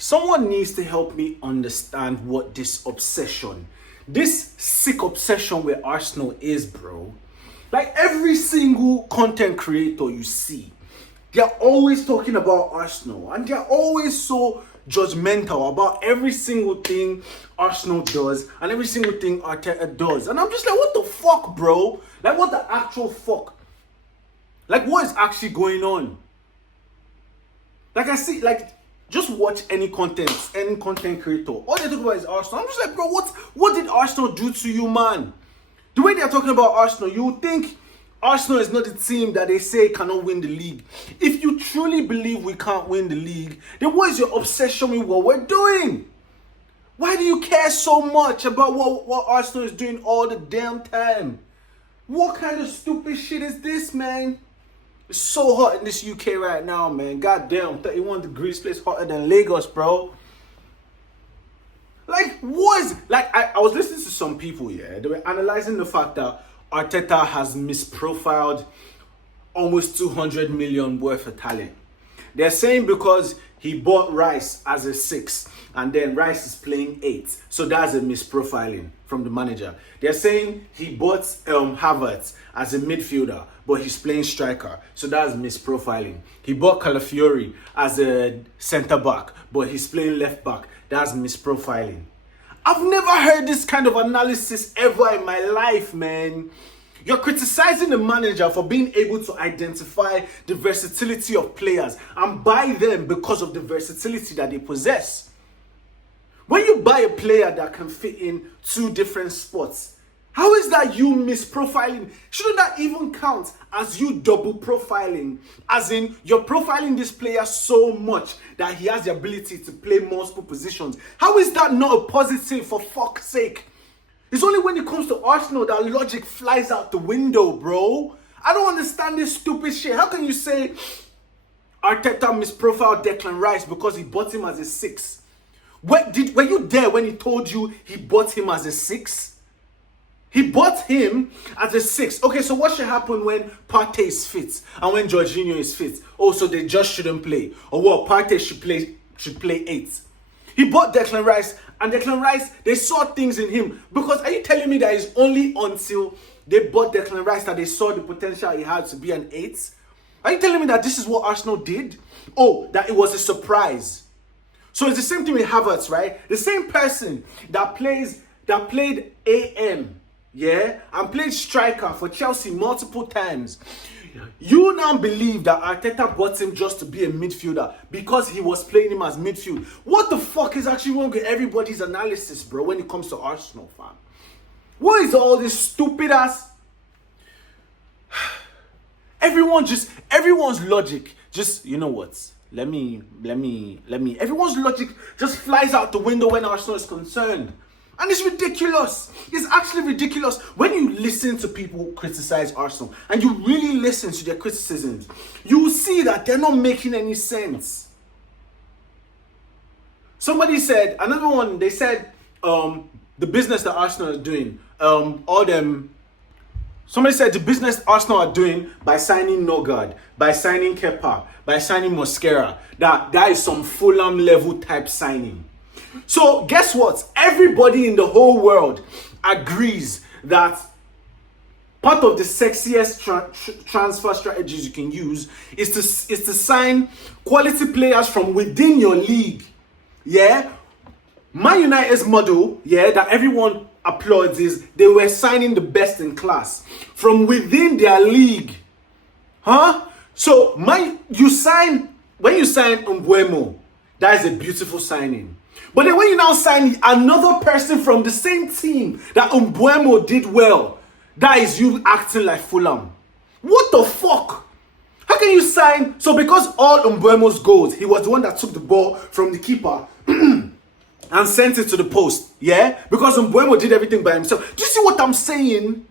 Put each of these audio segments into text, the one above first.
Someone needs to help me understand what this sick obsession with Arsenal is, bro. Like every single content creator you see, they're always talking about Arsenal and they're always so judgmental about every single thing Arsenal does and every single thing Arteta does. And I'm just like, what the fuck, bro? Like, what the actual fuck? Like, what is actually going on? Like, I see, like, just watch any content creator. All they talk about is Arsenal. I'm just like, bro, what did Arsenal do to you, man? The way they're talking about Arsenal, you would think Arsenal is not a team that they say cannot win the league. If you truly believe we can't win the league, then what is your obsession with what we're doing? Why do you care so much about what Arsenal is doing all the damn time? What kind of stupid shit is this, man? It's so hot in this UK right now, man. God damn, 31 degrees, place hotter than Lagos, bro. Like, what is... Like, I was listening to some people, yeah. They were analyzing the fact that Arteta has misprofiled almost 200 million worth of talent. They're saying because he bought Rice as a 6 and then Rice is playing 8. So that's a misprofiling from the manager. They're saying he bought Havertz as a midfielder, but he's playing striker. So that's misprofiling. He bought Calafiori as a centre back, but he's playing left back. That's misprofiling. I've never heard this kind of analysis ever in my life, man. You're criticizing the manager for being able to identify the versatility of players and buy them because of the versatility that they possess. When you buy a player that can fit in 2 different spots, how is that you misprofiling? Shouldn't that even count as you double profiling? As in, you're profiling this player so much that he has the ability to play multiple positions. How is that not a positive, for fuck's sake? It's only when it comes to Arsenal that logic flies out the window, bro. I don't understand this stupid shit. How can you say Arteta misprofiled Declan Rice because he bought him as a 6? Were you there when he told you he bought him as a 6? He bought him as a 6. Okay, so what should happen when Partey is fit and when Jorginho is fit? Oh, so they just shouldn't play. Or what? Partey should play 8. He bought Declan Rice, and Declan Rice, they saw things in him. Because are you telling me that it's only until they bought Declan Rice that they saw the potential he had to be an 8? Are you telling me that this is what Arsenal did? Oh, that it was a surprise. So it's the same thing with Havertz, right? The same person that played AM, yeah, and played striker for Chelsea multiple times. You now believe that Arteta bought him just to be a midfielder because he was playing him as midfield. What the fuck is actually wrong with everybody's analysis, bro, when it comes to Arsenal, fam? What is all this stupid ass... Everyone's logic just, you know what? Everyone's logic just flies out the window when Arsenal is concerned. And it's ridiculous. It's actually ridiculous. When you listen to people criticize Arsenal and you really listen to their criticisms, you will see that they're not making any sense. Somebody said, another one, they said, the business that Arsenal is doing, somebody said the business Arsenal are doing by signing Nogard, by signing Kepa, by signing Mosquera, that is some Fulham level type signing. So guess what? Everybody in the whole world agrees that part of the sexiest transfer strategies you can use is to sign quality players from within your league. Yeah? Man United's model, yeah, that everyone applauds is they were signing the best in class from within their league. Huh? So when you sign Mbeumo, that is a beautiful signing. But then when you now sign another person from the same team that Mbeumo did well, that is you acting like Fulham. What the fuck? How can you sign... So because all Mbeumo's goals, he was the one that took the ball from the keeper and sent it to the post, yeah? Because Mbeumo did everything by himself. Do you see what I'm saying?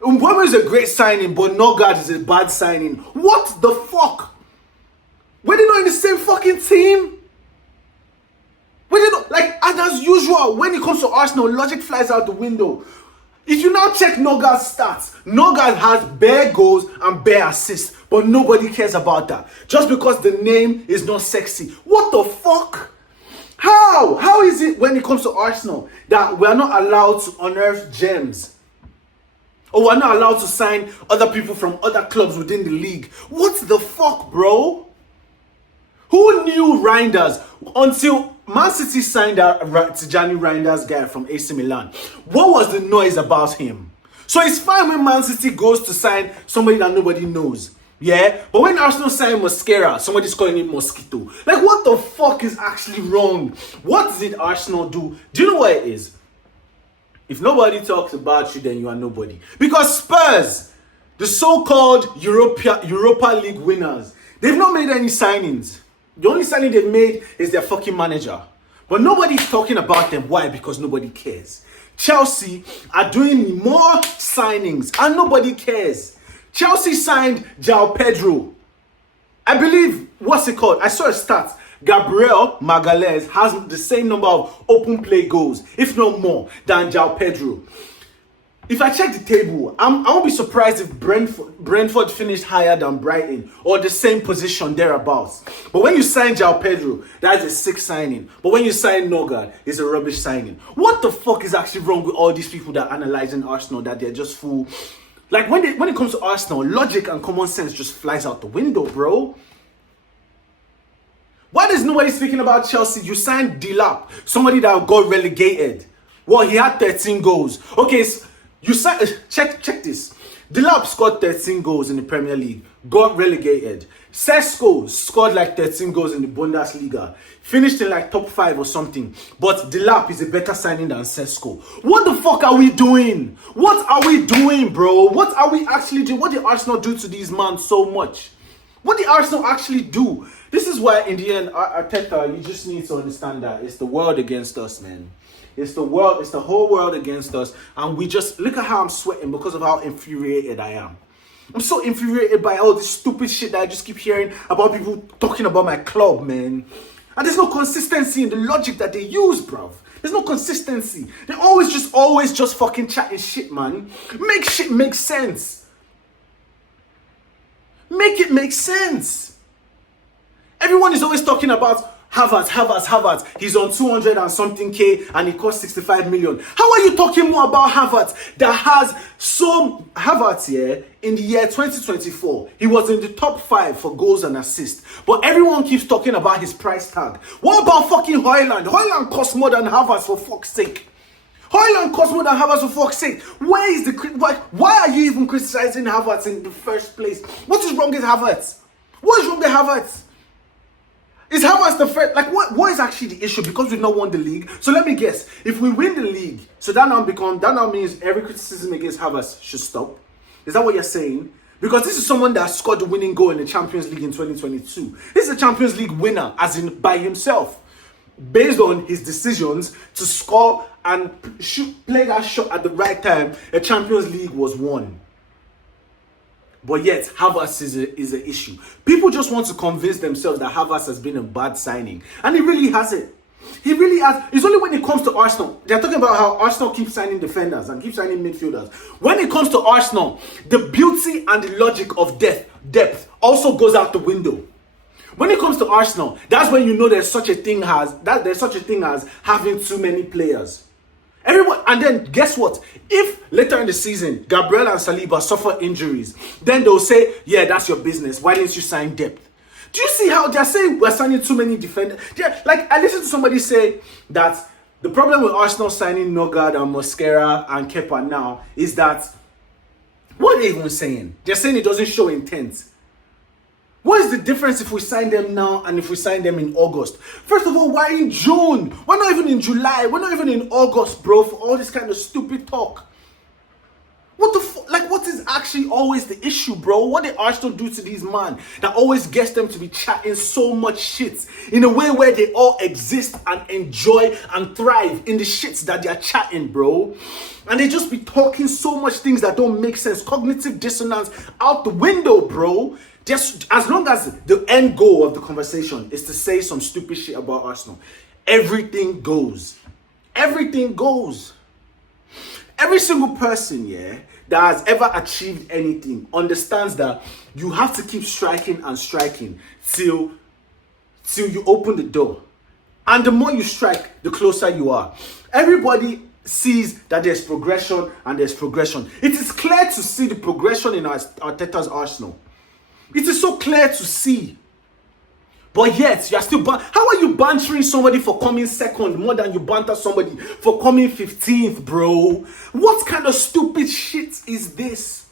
Mbeumo is a great signing, but Nogard is a bad signing. What the fuck? Were they not in the same fucking team? And as usual, when it comes to Arsenal, logic flies out the window. If you now check Nogard's stats, Nogard has bare goals and bare assists, but nobody cares about that. Just because the name is not sexy. What the fuck? How is it when it comes to Arsenal that we are not allowed to unearth gems? Or we're not allowed to sign other people from other clubs within the league? What the fuck, bro? Who knew Reinders until Man City signed Tijani Reinders guy from AC Milan? What was the noise about him? So it's fine when Man City goes to sign somebody that nobody knows. Yeah? But when Arsenal sign Mosquera, somebody's calling him Mosquito. Like, what the fuck is actually wrong? What did Arsenal do? Do you know what it is? If nobody talks about you, then you are nobody. Because Spurs, the so-called Europa League winners, they've not made any signings. The only signing they've made is their fucking manager. But nobody's talking about them. Why? Because nobody cares. Chelsea are doing more signings and nobody cares. Chelsea signed João Pedro. I believe, what's it called? I saw a stat. Gabriel Magalhaes has the same number of open play goals, if not more, than João Pedro. If I check the table, I won't be surprised if Brentford finished higher than Brighton or the same position thereabouts. But when you sign João Pedro, that's a sick signing. But when you sign Nogard, it's a rubbish signing. What the fuck is actually wrong with all these people that are analyzing Arsenal, that they're just fool? Like, when it comes to Arsenal, logic and common sense just flies out the window, bro. Why is nobody speaking about Chelsea? You signed Delap, somebody that got relegated. Well, he had 13 goals. Okay, so you signed, check this. Delap scored 13 goals in the Premier League, got relegated. Sesko scored like 13 goals in the Bundesliga, finished in like top 5 or something. But Delap is a better signing than Sesko. What the fuck are we doing? What are we doing, bro? What are we actually doing? What did Arsenal do to these men so much? What did Arsenal actually do? This is why, in the end, Arteta, you just need to understand that it's the world against us, man. It's the world, it's the whole world against us. And we just, look at how I'm sweating because of how infuriated I am. I'm so infuriated by all this stupid shit that I just keep hearing about people talking about my club, man. And there's no consistency in the logic that they use, bruv. There's no consistency. They always just fucking chatting shit, man. Make shit make sense. Make it make sense. Everyone is always talking about Havertz. He's on 200 and something K and he costs 65 million. How are you talking more about Havertz that has Havertz here in the year 2024? He was in the top 5 for goals and assists. But everyone keeps talking about his price tag. What about fucking Højlund? Højlund costs more than Havertz, for fuck's sake. Højlund costs more than Havertz, for fuck's sake. Why are you even criticizing Havertz in the first place? What is wrong with Havertz? What is wrong with Havertz? Is Havertz the first? Like, what is actually the issue? Because we've not won the league. So let me guess. If we win the league, so that now means every criticism against Havertz should stop. Is that what you're saying? Because this is someone that scored the winning goal in the Champions League in 2022. This is a Champions League winner, as in by himself, based on his decisions to score and play that shot at the right time. A Champions League was won. But yet, Havertz is an issue. People just want to convince themselves that Havertz has been a bad signing. And he really hasn't. He really has. It's only when it comes to Arsenal. They're talking about how Arsenal keeps signing defenders and keeps signing midfielders. When it comes to Arsenal, the beauty and the logic of depth also goes out the window. When it comes to Arsenal, that's when you know there's such a thing as having too many players. Everyone, and then guess what? If later in the season, Gabriel and Saliba suffer injuries, then they'll say, yeah, that's your business. Why didn't you sign depth? Do you see how they're saying we're signing too many defenders? Like, I listened to somebody say that the problem with Arsenal signing Nogard and Mosquera and Kepa now is that, what are they even saying? They're saying it doesn't show intent. What is the difference if we sign them now and if we sign them in August? First of all, why in June? We're not even in July. We're not even in August, bro, for all this kind of stupid talk. What the fuck? Like, what is actually always the issue, bro? What did Arsenal do to these men that always gets them to be chatting so much shit in a way where they all exist and enjoy and thrive in the shits that they're chatting, bro? And they just be talking so much things that don't make sense. Cognitive dissonance out the window, bro. Just as long as the end goal of the conversation is to say some stupid shit about Arsenal, everything goes. Everything goes. Every single person, that has ever achieved anything understands that you have to keep striking and striking till you open the door. And the more you strike, the closer you are. Everybody sees that there's progression and there's progression. It is clear to see the progression in Arteta's Arsenal. It is so clear to see. But yet, you're still how are you bantering somebody for coming second more than you banter somebody for coming 15th, bro? What kind of stupid shit is this?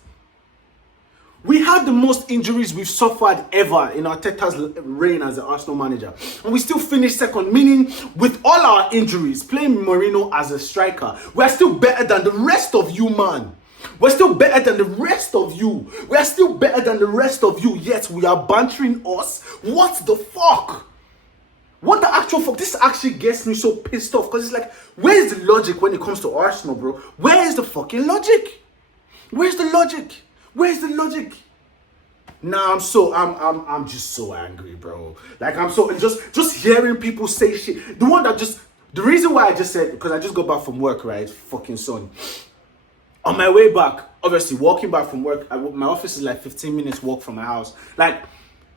We had the most injuries we've suffered ever in Arteta's reign as the Arsenal manager. And we still finished second, meaning with all our injuries, playing Mourinho as a striker, we're still better than the rest of you, man. We're still better than the rest of you. We're still better than the rest of you, yet we are bantering us. What the fuck? What the actual fuck? This actually gets me so pissed off because it's like, where's the logic when it comes to Arsenal, bro? Where is the fucking logic? Where's the logic? Where's the logic? Nah, I'm just so angry, bro. Like, I'm so just hearing people say shit. The reason why I just said, because I just got back from work, right? Fucking son. On my way back, obviously walking back from work, my office is like 15 minutes walk from my house. Like,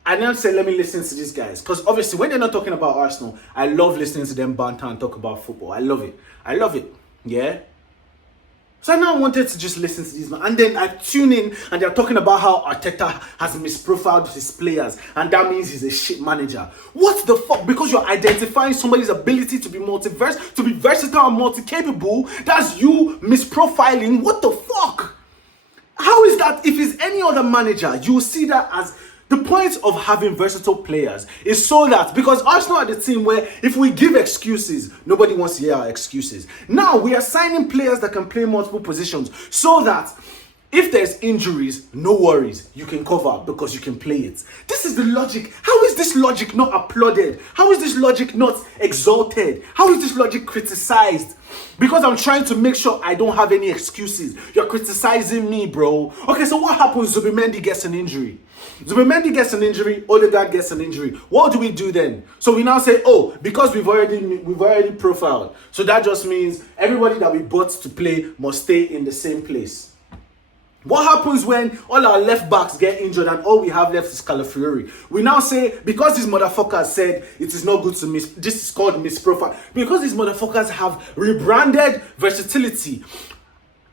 I now said, let me listen to these guys. Because obviously when they're not talking about Arsenal, I love listening to them banter and talk about football. I love it. I love it. Yeah? So I now wanted to just listen to these, man. And then I tune in and they're talking about how Arteta has misprofiled his players. And that means he's a shit manager. What the fuck? Because you're identifying somebody's ability to be to be versatile and multi-capable. That's you misprofiling. What the fuck? How is that? If it's any other manager, you will see that as... The point of having versatile players is so that, because Arsenal are the team where if we give excuses, nobody wants to hear our excuses. Now we are signing players that can play multiple positions so that if there's injuries, no worries, you can cover because you can play it. This is the logic. How is this logic not applauded? How is this logic not exalted? How is this logic criticized? Because I'm trying to make sure I don't have any excuses. You're criticizing me, bro. Okay, so what happens? Zubimendi gets an injury. Zubimendi gets an injury, Odegaard gets an injury. What do we do then? So we now say, oh, because we've already profiled. So that just means everybody that we bought to play must stay in the same place. What happens when all our left backs get injured and all we have left is Calafiori? We now say, because these motherfuckers said it is not good to this is called misprofile. Because these motherfuckers have rebranded versatility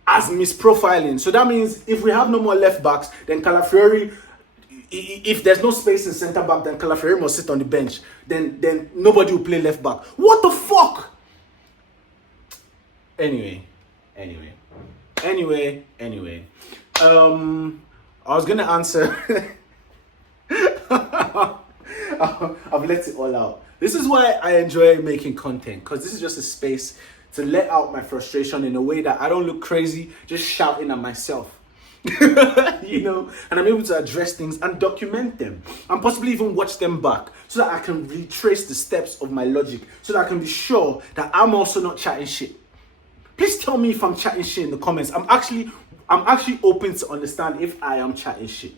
as misprofiling. So that means if we have no more left backs, then Calafiori... If there's no space in centre back, then Calafiori must sit on the bench. Then nobody will play left back. What the fuck? Anyway. I was gonna answer. I've let it all out. This is why I enjoy making content, because this is just a space to let out my frustration in a way that I don't look crazy, just shouting at myself. You know, and I'm able to address things and document them and possibly even watch them back so that I can retrace the steps of my logic, so that I can be sure that I'm also not chatting shit. Please tell me if I'm chatting shit in the comments. I'm actually open to understand if I am chatting shit.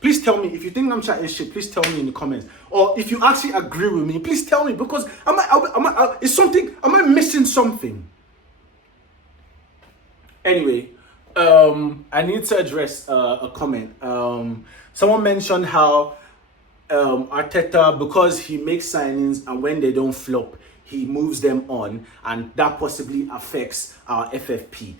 Please tell me if you think I'm chatting shit. Please tell me in the comments, or if you actually agree with me, please tell me, because am I missing something? Anyway, I need to address a comment. Someone mentioned how Arteta, because he makes signings and when they don't flop, he moves them on, and that possibly affects our FFP.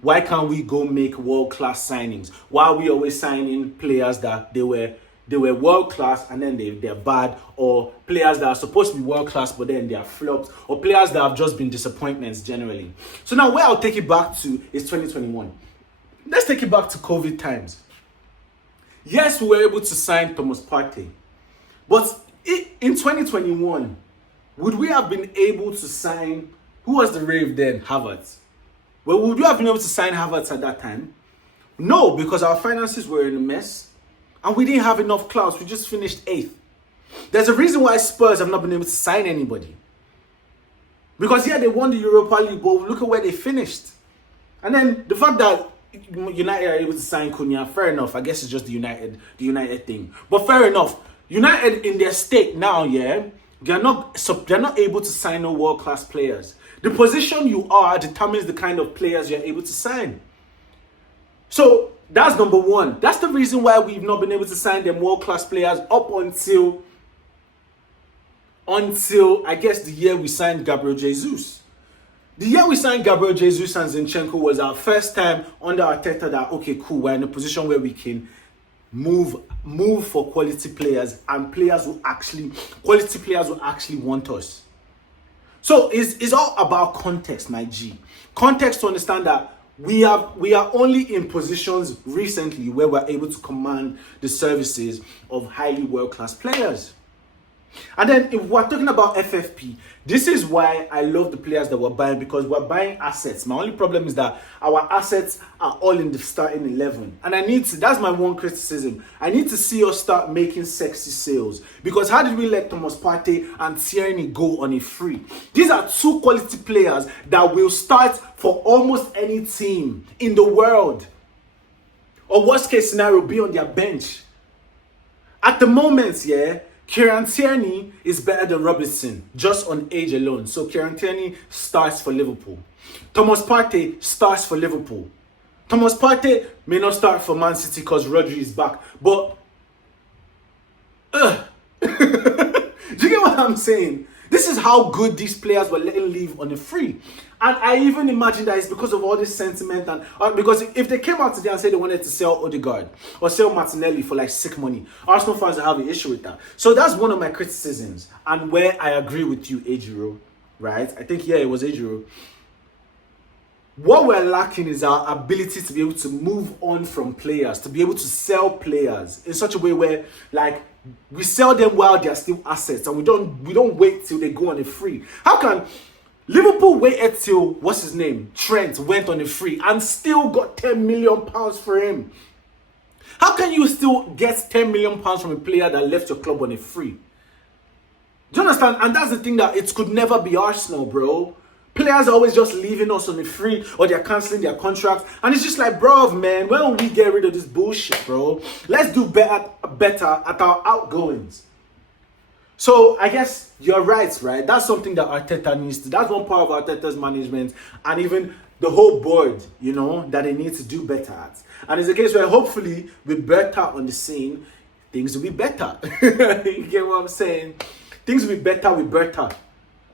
Why can't we go make world-class signings? Why are we always signing players that they were world-class and then they're bad, or players that are supposed to be world-class but then they are flopped, or players that have just been disappointments generally? So now where I'll take it back to is 2021. Let's take it back to COVID times. Yes, we were able to sign Thomas Partey, but in 2021, would we have been able to sign, who was the rave then? Havertz. Well, would we have been able to sign Havertz at that time? No, because our finances were in a mess and we didn't have enough clout. We just finished 8th. There's a reason why Spurs have not been able to sign anybody. Because yeah, they won the Europa League, but look at where they finished. And then the fact that United are able to sign Cunha, fair enough. I guess it's just the United thing. But fair enough. United in their state now, yeah, they're not able to sign no world-class players. The position you are determines the kind of players you're able to sign. So that's number one. That's the reason why we've not been able to sign them world-class players up until until I guess the year we signed Gabriel Jesus. The year we signed Gabriel Jesus and Zinchenko was our first time under Arteta that, okay, cool, we're in a position where we can move for quality players and quality players who actually want us. So it's all about context, my G. Context to understand that we are only in positions recently where we're able to command the services of highly world-class players. And then if we're talking about FFP, this is why I love the players that we're buying, because we're buying assets. My only problem is that our assets are all in the starting 11. And that's my one criticism. I need to see us start making sexy sales. Because how did we let Thomas Partey and Tierney go on a free? These are two quality players that will start for almost any team in the world. Or worst case scenario, be on their bench. At the moment, yeah, Kieran Tierney is better than Robertson, just on age alone. So Kieran Tierney starts for Liverpool. Thomas Partey starts for Liverpool. Thomas Partey may not start for Man City because Rodri is back. But, do you get what I'm saying? This is how good these players were letting leave on a free. And I even imagine that it's because of all this sentiment. And because if they came out today and said they wanted to sell Odegaard or sell Martinelli for like sick money, Arsenal fans will have an issue with that. So that's one of my criticisms. And where I agree with you, Ejiro, right? I think, yeah, it was Ejiro. What we're lacking is our ability to be able to move on from players, to be able to sell players in such a way where, like, we sell them while they're still assets, and we don't wait till they go on a free. How can Liverpool waited till what's his name, Trent, went on a free and still got £10 million for him? How can you still get £10 million from a player that left your club on a free? Do you understand? And that's the thing, that it could never be Arsenal, bro. Players are always just leaving us on the free, or they're cancelling their contracts. And it's just like, bro, man, when will we get rid of this bullshit, bro? Let's do better at our outgoings. So I guess you're right? That's something that Arteta needs to. That's one part of Arteta's management and even the whole board, you know, that they need to do better at. And it's a case where hopefully with Berta on the scene, things will be better. You get what I'm saying? Things will be better with Berta.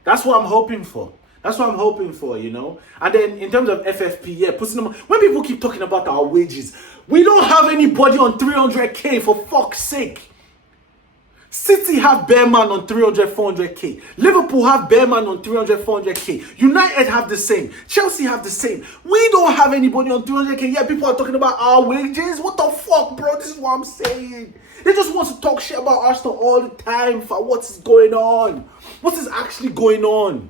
That's what I'm hoping for. That's what I'm hoping for, you know. And then in terms of FFP, yeah, putting them. When people keep talking about our wages, we don't have anybody on 300k, for fuck's sake. City have bare man on 300, 400k. Liverpool have bare man on 300, 400k. United have the same. Chelsea have the same. We don't have anybody on 300k. Yeah, people are talking about our wages. What the fuck, bro? This is what I'm saying. They just want to talk shit about Arsenal all the time for what is going on. What is actually going on?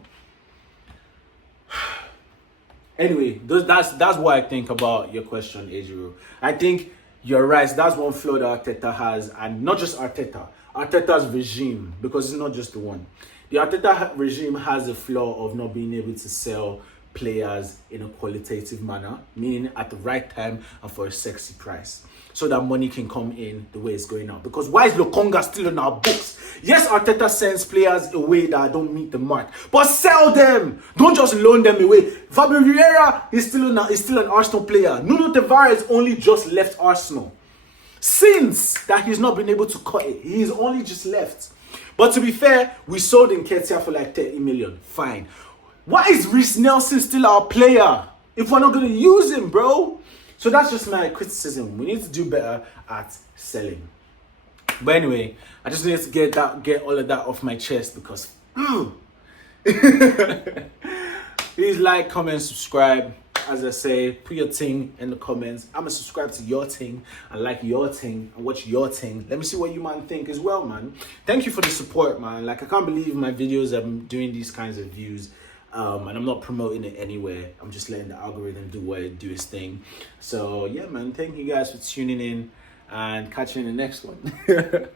Anyway, that's what I think about your question, Ejiro. I think you're right. That's one flaw that Arteta has, and not just Arteta. Arteta's regime, because it's not just the one. The Arteta regime has a flaw of not being able to sell players in a qualitative manner, meaning at the right time and for a sexy price, so that money can come in the way it's going out. Because why is Lokonga still in our books? Yes, Arteta sends players away that don't meet the mark, but sell them. Don't just loan them away. Fabio Vieira is still an Arsenal player. Nuno Tavares only just left Arsenal. Since that, he's not been able to cut it. He's only just left. But to be fair, we sold Nketiah for like 30 million. Fine. Why is Reece Nelson still our player if we're not going to use him, bro? So that's just my criticism. We need to do better at selling. But anyway, I just need to get all of that off my chest because please like, comment, subscribe. As I say, put your thing in the comments. I'm gonna subscribe to your thing and like your thing and watch your thing. Let me see what you man think as well, man. Thank you for the support, man. Like, I can't believe my videos, I'm doing these kinds of views. And I'm not promoting it anywhere. I'm just letting the algorithm do its thing. So yeah, man, thank you guys for tuning in and catch you in the next one.